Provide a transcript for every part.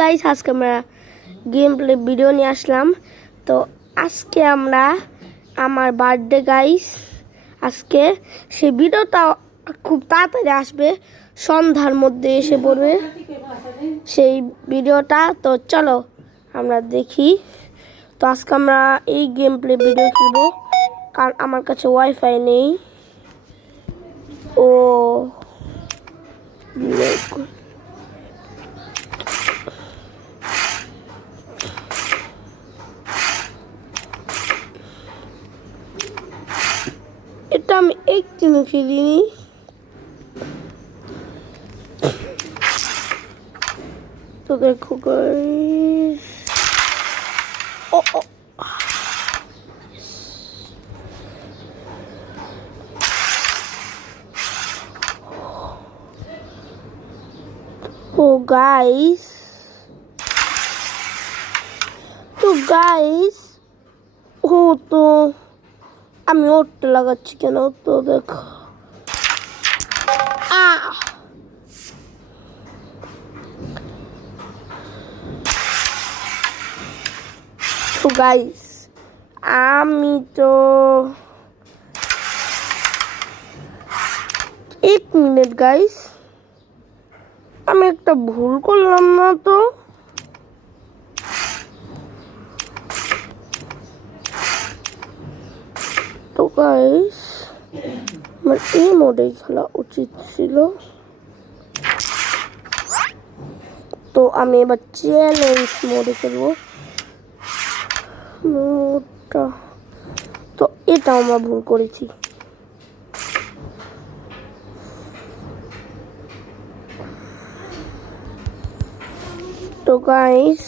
Guys, আজকে আমরা game play video নিয়ে আসলাম। তো আজকে আমরা আমার বার্থডে গাইস, আজকে সেই ভিডিওটা খুব তাড়াতাড়ি আসবে, সন্ধ্যার মধ্যে এসে পড়বে সেই ভিডিওটা। তো চলো আমরা দেখি। তো আজকে আমরা এই গেম প্লে ভিডিও খেলবো, কারণ আমার কাছে ওয়াইফাই নেই। ও এটা আমি একদিনও খেলিনি। তো দেখো গাইস, ও ও ও গাইস, তো গাইস ও তো আমি ওটা লাগাচ্ছি কেন? তো দেখো তো গাইস, আমি তো 1 মিনিট গাইস, আমি একটা ভুল করলাম না তো? তো গাইস, আমার এই মোডে খেলা উচিত ছিল। তো আমি এবার চ্যালেঞ্জ মোডে খেলবো। তো এটা আমরা ভুল করেছি। তো গাইস,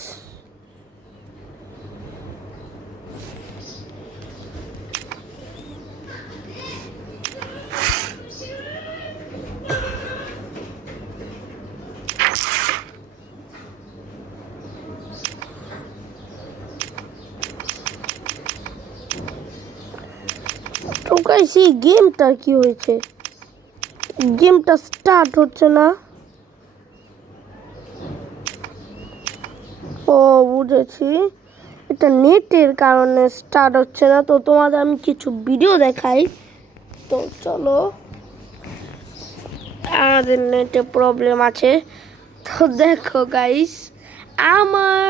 তো গাইস এই গেমটা কি হয়েছে? গেমটা স্টার্ট হচ্ছে না। ও বুঝেছি, এটা নেটের কারণে স্টার্ট হচ্ছে না। তো তোমাদের আমি কিছু ভিডিও দেখাই। তো চলো, আমাদের নেটে প্রবলেম আছে। তো দেখো গাইস, আমার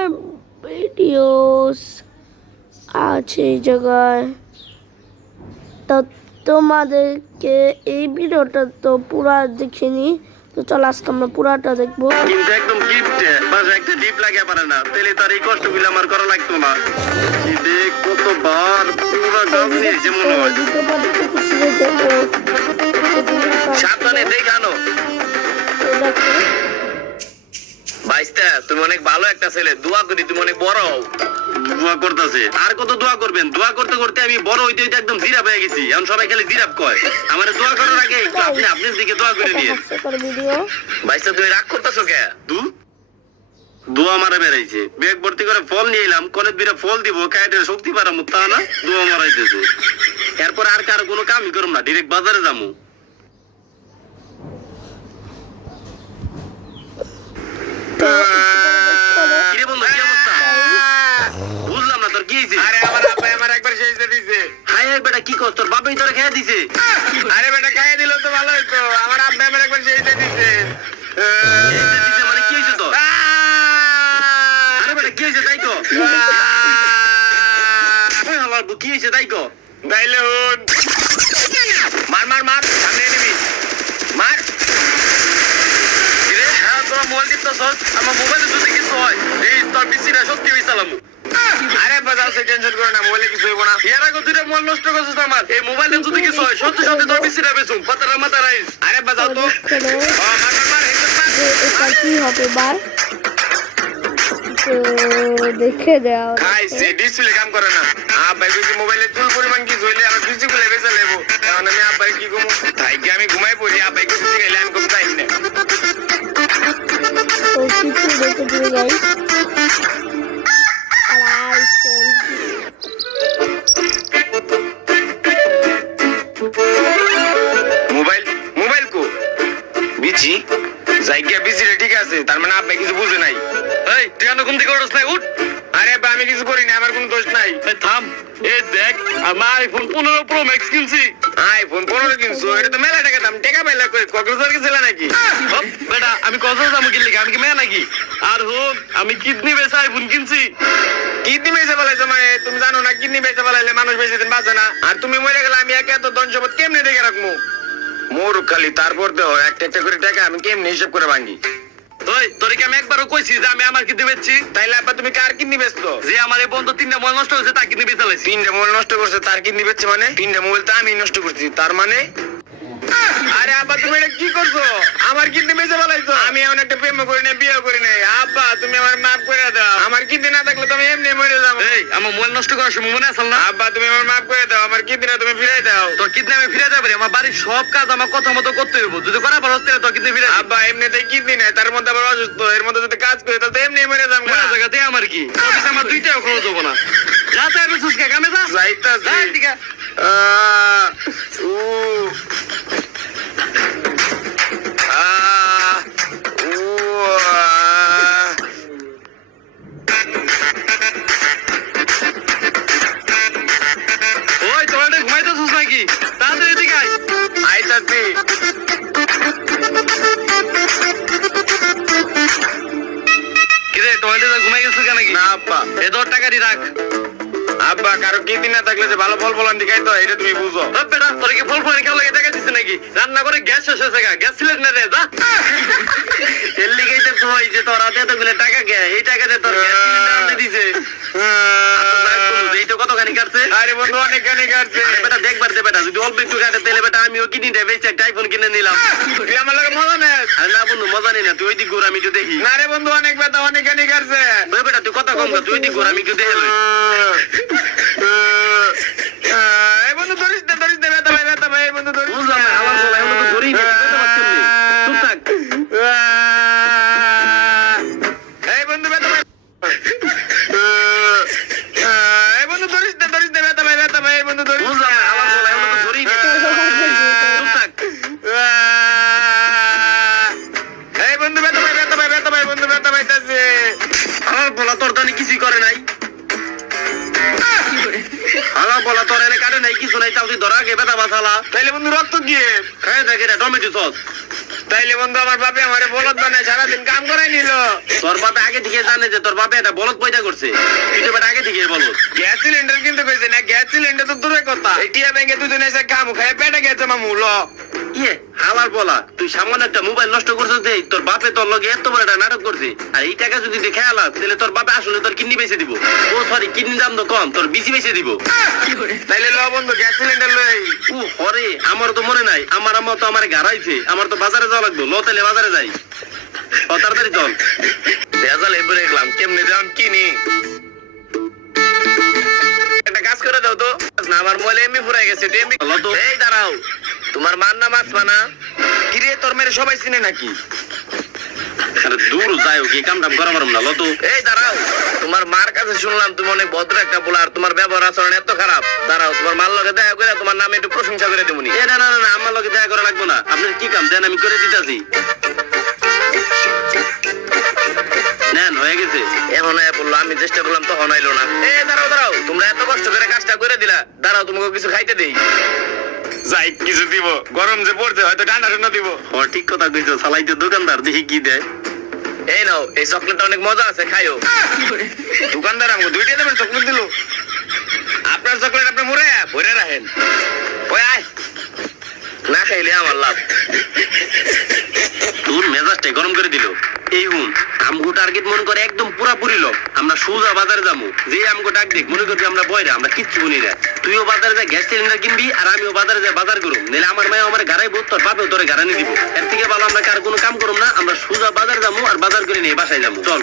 ভিডিওস আছে এই জায়গায়। তো তোমাদেরকে এই ভিডিওটা তো পুরা দেখিনি। তো চলো আজকে আমরা পুরাটা দেখবো। কিন্তু একদম গিফটে বাস একটা ডিপ লাগে পারে না, তাহলে তার এই কষ্টগুলো আমার করা লাগতো না। দেখ কতবার পুরো গাছ নিয়েছে মনে হয়। সাবধানে দেখানো ভাইস্তা, তুমি অনেক ভালো একটা ছেলে, দোয়া করি তুমি অনেক বড় হও। দোয়া করতেছে, আর কত দোয়া করবেন? দোয়া করতে করতে আমি বড় হইতে হইতে একদম জিরাফ হয়ে গেছি। এখন সবাই খালি জিরাফ কয়। আমার দোয়া করার আগে আপনি আপনার দিকে দোয়া করে নিয়ে। ভাইস্তা তুমি রাগ করতেছো কে? দোয়া মারা বেড়াইছে, ব্যাগ ভর্তি করে ফল নিয়ে এলাম, কলেজ বিরা ফল দিব, খাইতে শক্তি পারামু তা না, দোয়া মারাইতেছে। এরপর আর কারো কোনো কামই করুম না, ডিরেক্ট বাজারে যামু। কিরে বন্ধু, কি অবস্থা? বুঝলাম না তোর কি হয়েছে? আরে আমার আব্বা আমার একবার সেজদা দিছে। হাই বেটা, কি কর? তোর বাবাই তোরে খেয়ে দিছে? আরে বেটা খাইয়ে দিল তো ভালো হইতো। আমার আব্বা আমার একবার সেজদা দিছে। মানে কি হয়েছে তোর? আরে বেটা কি হয়েছে তাই কো? কি হয়েছে তাই কো? তাইলে হুন, মার মার মার, সামনে নিবি, মার। হ্যাঁ তোরা মোবাইল টিপতেছস, আমার মোবাইলে যদি কিছু হয় এই তোর পিসিটা সত্যি হইছালাম। আরে বাজাও, সে টেনশন করে না, মোবাইলে কিছু হইব না। এর আগে তুই মোবাইল নষ্ট করছিস আমার। এই মোবাইলে যদি কিছু হয় সত্যি সত্যি তোর পিসিটা বেচুম, পাতারা মাথা রাইস। আরে বাজাও তো, মার মার মার, হেডশট মার। এটা কি হবে বার? তো দেখে দাও। খাইছে, ডিসপ্লে কাম করে না। আব্বাই কইছে মোবাইলে তুল পরিমাণ কিছু হইলে আমার পিসি খুলে বেচা লেবো। এখন আমি আব্বাই কি কমু? ভাইকে আমি ঘুমাই পড়ি, আব্বাই কইছে গেলে আমি কম টাইম না। তো কিছু দেখে দিয়ে গাইস, আর আইফোন মোবাইল মোবাইল কো বিচি জায়গা বিচি ঠিক আছে, তার মানে আব্বাই কিছু বুঝে নাই। এই তুই কেন ঘুম থেকে উঠছ না? উঠ। আরে আব্বা আমি কিছু করি না, আমার কোনো দোষ নাই। এই থাম। এই দেখ আমার আইফোন 15 প্রো ম্যাক্স কিনছি। আইফোন 15 কিনছো, এটা তো মেলা টাকা দাম। টাকা পাইলা কই? কক্সবাজার গেছিলা নাকি? হপ, বেটা আমি কক্সবাজার যাবো কি লিগা? আমি কি মেয়ে নাকি? আর হোক আমি কিডনি বেচে আইফোন কিনছি। কিডনি বেচে ফেলাইছো মানে? তুমি জানো না কিডনি বেচে ফেলাইলে মানুষ বেশি দিন বাঁচে না। আর তুমি মরে গেলে আমি একা এত ধন সম্পদ কেমনে দেখে রাখবো? মোর খালি তারপর তো একটা একটা করে টাকা আমি কেমনে হিসাব করে ভাঙি? ওই তোরে কি আমি একবারও কইছি যে আমি আমার কিডনি বেচছি? তাইলে আব্বা তুমি কার কিডনি বেচতো? যে আমার এই বন্ধু 3টা মোবাইল নষ্ট হয়েছে তার কিডনি বেচে লাইছি। 3টা মোবাইল নষ্ট করছে, তার কিডনি বেচছে মানে? 3টা মোবাইল তো আমি নষ্ট করছি, তার মানে? আরে আব্বা তুমি এটা কি করছো? আমার কিডনি বেচে ফেলাইছো। আমি এমন একটা প্রেম করি নাই, বিয়ে করি নাই। আব্বা তুমি আমার মাফ করে দাও। আমার কিডনি না থাকলে তো আমি এমনি মরে যাবো। এই আমার মোবাইল নষ্ট করার সময় মনে আসল না? আব্বা তুমি আমার মাফ করে দাও, আমার কিডনিটা তুমি ফিরাই দাও। তোর কিডনি আমি ফিরে যাবে। আমার বাড়ির সব কাজ আমার কথা মতো করতে হইব। যদি করা পারস তাহলে তোর কিডনি ফিরে। আব্বা এমনিতেই কিডনি নাই, তার মধ্যে আবার অসুস্থ, এর মধ্যে যদি কাজ করি তাহলে তো এমনি মরে যাবো। মনে জায়গাতে আমার কি? অফিস আমার 2টাও খরচ হবো না। যা তাই আমি সুস্কে কামে যা। যাইতাছি। যা এদিকে। উ আহ উ আহ। ওই তোরা ঘুমাইতেছিস নাকি? তাড়াতাড়ি এদিকে আয়। আইতাছি। কিরে টয়লেটে ঘুমাই গেছিস কেন নাকি? না আব্বা। এ তোর টাকাটি রাখ। আব্বা কারো কিডনি না থাকলে যে ভালো ফল ফলান দিখাই তো, এটা তুমি বুঝো। ও বেটা তোর কি ফল ফল কেউ লাগে টাকা দিছিস নাকি? রান্না করে গ্যাস শেষ হয়েছে গা। গ্যাস সিলিন্ডার রে যা। এর লিগেই তো কই যে তোর হাতে এতগুলো টাকা কে? এই টাকাতে তোর গ্যাস সিলিন্ডার আনতে দিছে। এই তো কতখানি কাটছে? আরে বন্ধু অনেক গানে কাটছে। আরে বেটা দেখবার দে বেটা, যদি অল্প একটু কাটে তাহলে বেটা আমিও কিডনিটা বেচে একটা আইফোন কিনে নিলাম। তুই আমার লগে মজা নেস? আরে না বন্ধু মজা নেই না, তুই ওই দিক ঘুর আমি একটু দেখি। না রে বন্ধু অনেক ব্যথা, অনেক গানে কাটছে। ওই বেটা তুই কথা কম কর, তুই ওই দিক ঘুর আমি একটু দেখে লই। এই বন্ধু ধরিস না, ধরিস না, ব্যথা ভাই, ব্যথা ভাই, এই বন্ধু ধরিস বুঝলাম না, আমার বলা এমন তো ধরেই না, বুঝতে পারছি না। চুপ থাক। এই বন্ধু ব্যথা ভাই। এই বন্ধু ধরিস না, ধরিস না, ব্যথা ভাই, ব্যথা ভাই, এই বন্ধু ধরিস না। বুঝলাম না, আমার বলা এমন তো ধরেই না। চুপ থাক। এই বন্ধু ব্যথা ভাই, ব্যথা ভাই, ব্যথা ভাই, বন্ধু ব্যথা পাইতাছে। আমার বলা তোর তো কিছুই করে নাই। আমার বলা তোর এনে কাটে নাই, কিছু নাই, তাও তুই ধরা গে বেটা বাসালা। তাইলে বন্ধু রক্ত কি? খাই দেখ এটা টমেটো সস। তাইলে বন্ধু আমার বাপে আমারে বলদ বানায় সারাদিন কাম করাই নিল। তোর বাপে আগে থেকে জানে যে তোর বাপে এটা বলদ পয়দা করছে। তুই তো বেটা আগে থেকে বলদ। গ্যাস সিলিন্ডার কিনতে কইছে না, গ্যাস সিলিন্ডার তো দূরের কথা। এই টিয়া ব্যাংকে দুজন এসে কাম খায় পেটে গেছে মামু ল। ইয়ে হালার বলা, তুই সামান্য একটা মোবাইল নষ্ট করছিস দেই, তোর বাপে তোর লগে এত বড় একটা নাটক করছে। আর এই টাকা যদি তুই খেয়াল তাহলে তোর বাপে আসলে তোর কিডনি বেচে দিব। ও সরি কিডনি দাম তো কম, তোর বিসি বেচে দিব। তাইলে ল বন্ধু গ্যাস সিলিন্ডার লই। ও হরে আমার তো মনে নাই, আমার আম্মা তো আমার গাড়াইছে। আমার তো বাজারে যাওয়া লাগবে, ল তাহলে বাজারে যাই। ও তাড়াতাড়ি চল। ভেজাল এবারে গেলাম, কেমনে যাও কিনি? একটা কাজ করে দাও তো না, আমার মোবাইল এমবি ফুরাই গেছে। এই দাঁড়াও, তোমার মার নাম আসবা না? কিরে তোর মেরে সবাই চিনে নাকি? আরে দূর যাই হোক, এই কামটা করা পারবো না, ল তো। এই দাঁড়াও, তোমার মার কাছে শুনলাম তুমি অনেক ভদ্র একটা পোলা, আর তোমার ব্যবহার আচরণ এত খারাপ। দাঁড়াও তোমার মার লগে দেখা করে তোমার নামে একটু প্রশংসা করে দেবনি। এ না না না, আমার লগে দেখা করা লাগবো না। আপনার কি কাম দেন, আমি করে দিতেছি। নেন হয়ে গেছে। এখন বললো আমি চেষ্টা করলাম তখন আইলো না। এই দাঁড়াও দাঁড়াও, তোমরা এত কষ্ট করে কাজটা করে দিলা, দাঁড়াও তোমাকে কিছু খাইতে দেই। যাই কিছু দিব, গরম যে পড়ছে হয়তো ঠান্ডা ঠান্ডা দিব। ও ঠিক কথা কইছো, সালাইতে দোকানদার দেখি কি দেয়। এই নাও, এই চকলেটটা অনেক মজা আছে, খাইও। দোকানদার আমাকে 2টা দেবেন চকলেট দিল। আপনার চকলেট আপনি মুড়ে ভরে রাখেন। ওই আয়, না খাইলে আমার লাভ। তোর মেজাজটাই গরম করে দিল। এই হুন আমগো টার্গেট মনে করে একদম পুরাপুরি লোক। আমরা সোজা বাজারে যাবো। যে আমগো ডাক দেখ মনে করবি আমরা বয়রা, আমরা কিচ্ছু শুনি না। তুইও বাজারে যা গ্যাস সিলিন্ডার কিনবি, আর আমিও বাজারে যা বাজার করুম। নাহলে আমার মায়ে আমার গাড়াইবো, তোর বাপেও তোরে গাড়ানি দিব। এর থেকে ভালো আমরা কার কোনো কাম করুম না, আমরা সোজা বাজার যাবো আর বাজার করে নিয়ে বাসায় যাবো। চল।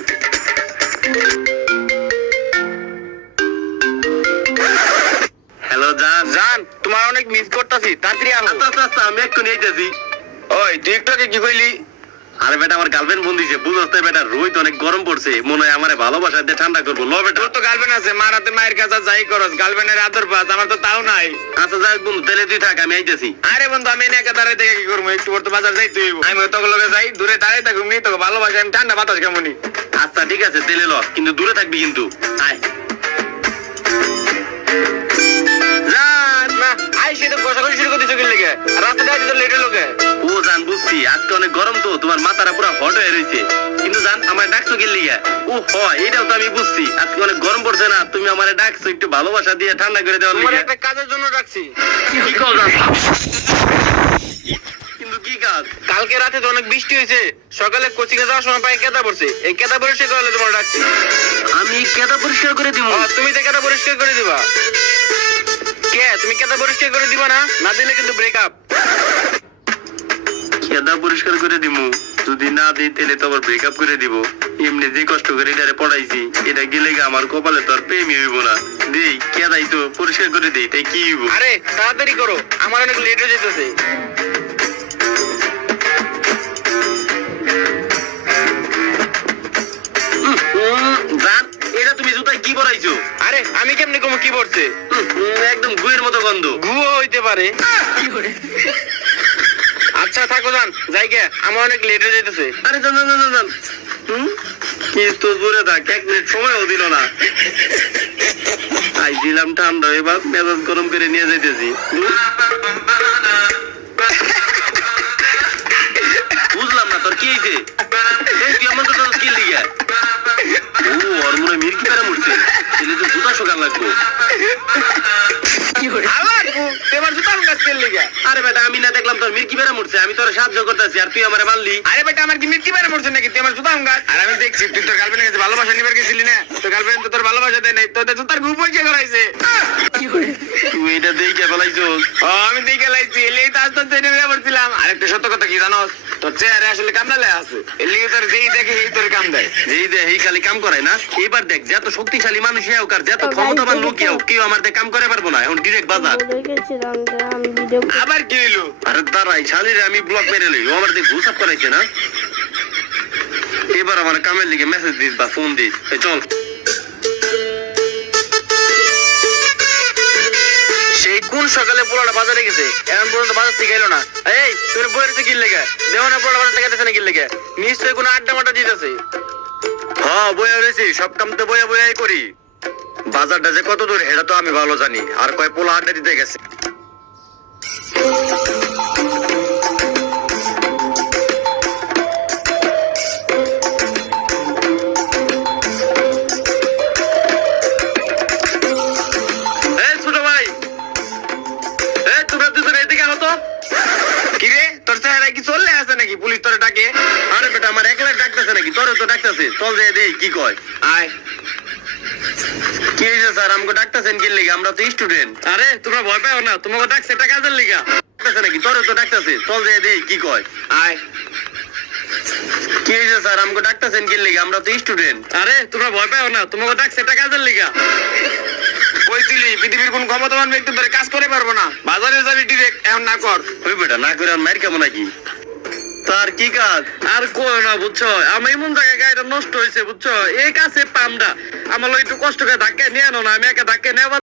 হ্যালো জান। জান তোমার অনেক মিস করতেছি, তাড়াতাড়ি আনো। আচ্ছা আচ্ছা আচ্ছা, আমি এক্ষুনি আইতাছি। ওই তুই একটু আগে কি কইলি? আরে বেটা আমার গার্লফ্রেন্ড ফোন দিছে, বুঝছ না বেটা, রোহিত অনেক গরম পড়ছে, মনে হয় আমারে ভালোবাসা দিয়ে ঠান্ডা করবো। ল বেটা। তোর তো গার্লফ্রেন্ড আছে, মার হাতে মায়ের কাছে যাই করস, গার্লফ্রেন্ডের আদর পাস, আমার তো তাও নাই। আচ্ছা যাক বন্ধু, তাহলে তুই থাক, আমি আইতেছি। আরে বন্ধু আমি একা দাঁড়াই থেকে কি করবো, একটু পর তো বাজার যাই তুই, আমি তোকে লগে যাই, দূরে দাঁড়াই থাকুম নি, তোকে ভালোবাসি আমি, ঠান্ডা বাতাস কেমনি। আচ্ছা ঠিক আছে, তাহলে ল, কিন্তু দূরে থাকবি কিন্তু। আয়। না আইসে তো কষাকষি শুরু করতে চোখের লেগে, রাস্তা দিয়ে তো লেটের লোকে। ও জান বুঝছি, আজকে অনেক গরম তো, তোমার মাথাটা পুরো হট হয়ে রয়েছে, কিন্তু জান আমার ডাকছো কি লিগা? ও হয়, এটাও তো আমি বুঝছি, আজকে অনেক গরম পড়ছে না, তুমি আমারে ডাকছো একটু ভালোবাসা দিয়ে ঠান্ডা করে দেওয়ার তোমার লিগা। একটা কাজের জন্য ডাকছি। কি কও জান? কিন্তু কি কাজ? কালকে রাতে তো অনেক বৃষ্টি হয়েছে, সকালে কোচিং এ যাওয়ার সময় পায়ে কেদা পড়ছে, এই কেদা পরিষ্কার করলে তোমার ডাকছি। আমি কেদা পরিষ্কার করে দিব? তুমি তো কেদা পরিষ্কার করে দিবা। কে তুমি কেদা পরিষ্কার করে দিবা না? না দিলে কিন্তু ব্রেকআপ। কেদা পরিষ্কার করে দিব? যদি না দিই তাহলে তো আবার ব্রেকআপ করে দিব। এমনি যে কষ্ট করে এটারে পড়াইছি, এটা গেলে আমার কপালে তো আর প্রেমই হইব না। দেই কেদাই তো পরিষ্কার করে দেই, তাই কি হইব? আরে তাড়াতাড়ি করো, আমার অনেক লেট হয়ে যেতেছে। জান, এটা তুমি জুতায় কি পরাইছো? আরে আমি কেমনে কমু কি পড়ছে? একদম গুয়ের মতো গন্ধ। গুয়ো হইতে পারে। আচ্ছা থাকো যান, যাই গে, আমার অনেক লেট হয়ে যেতেছে। আরে জান জান জান জান, কি তো দূরে থাক, 1 মিনিট সময়ও দিল না। আইছিলাম ঠান্ডা, এবার মেজাজ গরম করে নিয়ে যাইতেছি। বুঝলাম না তোর কি হয়েছে, তুই আমার কথা কি লিখে? ও ওর মনে মির্কি পেরা মরছে, ছেলে তো জুতা শোকান লাগবো। তোমার জুতা আমার কাছে লেগে। আরে বেটা আমি না দেখলাম তোর মির্কি পেরা মরছে, আমি তোর সাহায্য করতেছি আর তুই আমারে মারলি। আরে বেটা আমার কি মির্কি বেড়ে পড়ছে নাকি? তুই আমার জুতা আমার। আর আমি দেখছি তুই তোর গার্লফ্রেন্ডের কাছে ভালোবাসা নিবার গেছিলি না, তোর গার্লফ্রেন্ড তো তোর ভালোবাসা দেয় নাই, তোর জুতার গু পয়সা করাইছে। তুই এটা দেখে ফেলাইছস? আমি দেখে লাইছি, এলেই তো আস্তে আস্তে নেমে পড়ছিলাম। আরেকটা সত্য কথা কি জানো, তোর চেহারা আসলে কামড়ালে আছে, এলিগে তোর যেই দেখে সেই তোর কাম দেয়। যেই দে এই খালি কাম করায় না। এবার দেখ, যত শক্তিশালী মানুষ হোক আর যত ক্ষমতাবান লোক হোক, কেউ আমার দিয়ে কাম করে পারবো না। এখন ডিরেক্ট বাজার। বলে গেছিলাম যে আমি ভিডিও আবার কি হইলো? আরে দাঁড়াই, শালিরে আমি ব্লক মেরে লই, ও আমার দিয়ে ঘুষাপ করাইছে না। এবার আমার কামের লিগে মেসেজ দিস বা ফোন দিস, এই চল। সেই কোন সকালে পোলাটা বাজারে গেছে, এখন পর্যন্ত বাজার থেকে এলো না। এই তুমি বইয়ের থেকে কি লেগে দেও না, পোলাটা বাজার থেকে গেছে না কি লেগে? নিশ্চয়ই কোনো আড্ডা মাড্ডা দিতেছে। হ্যাঁ বইয়া রয়েছি, সব কাম তো বইয়া বইয়াই করি। বাজারটা যে কত দূর এটা তো আমি ভালো জানি। আর কয় পোলা আড্ডা দিতে গেছে। এই ছোট ভাই, এই তোমরা দুজন এদিকে আনো তো। কি রে তোর চেহারা কি চললে আছে নাকি? পুলিশ তোরে ডাকে? আরে বেটা আমার একলা ডাকতেছে নাকি? তোরে তো ডাকতেছে, চল যাই দেই কি কয়। আয়। কি হয়েছে স্যার, আমাকে ডাকতেছেন কি লিগা? আমরা তো স্টুডেন্ট। আরে তোমরা ভয় পাও না, তোমাকে ডাকছে এটা কাজের লিগা। ডাকতেছে নাকি? তোরে তো ডাকতেছে, চল যাই দেই কি কয়। আয়। কি হয়েছে স্যার, আমাকে ডাকতেছেন কি লিগা? আমরা তো স্টুডেন্ট। আরে তোমরা ভয় পাও না, তোমাকে ডাকছে এটা কাজের লিগা। কইছিলি পৃথিবীর কোন ক্ষমতাবান ব্যক্তি ধরে কাজ করে পারবো না, বাজারে যাবি ডিরেক্ট, এখন না কর। ওই বেটা না করে মার কেমন নাকি? তার কি কাজ? আর কই না বুঝছো, আমি এমন জায়গায় গাড়িটা নষ্ট হয়েছে বুঝছো, এই কাছে পামডা আমার একটু কষ্ট করে ধাক্কা নিয়ে আনো না, আমি একা ধাক্কা নেওয়া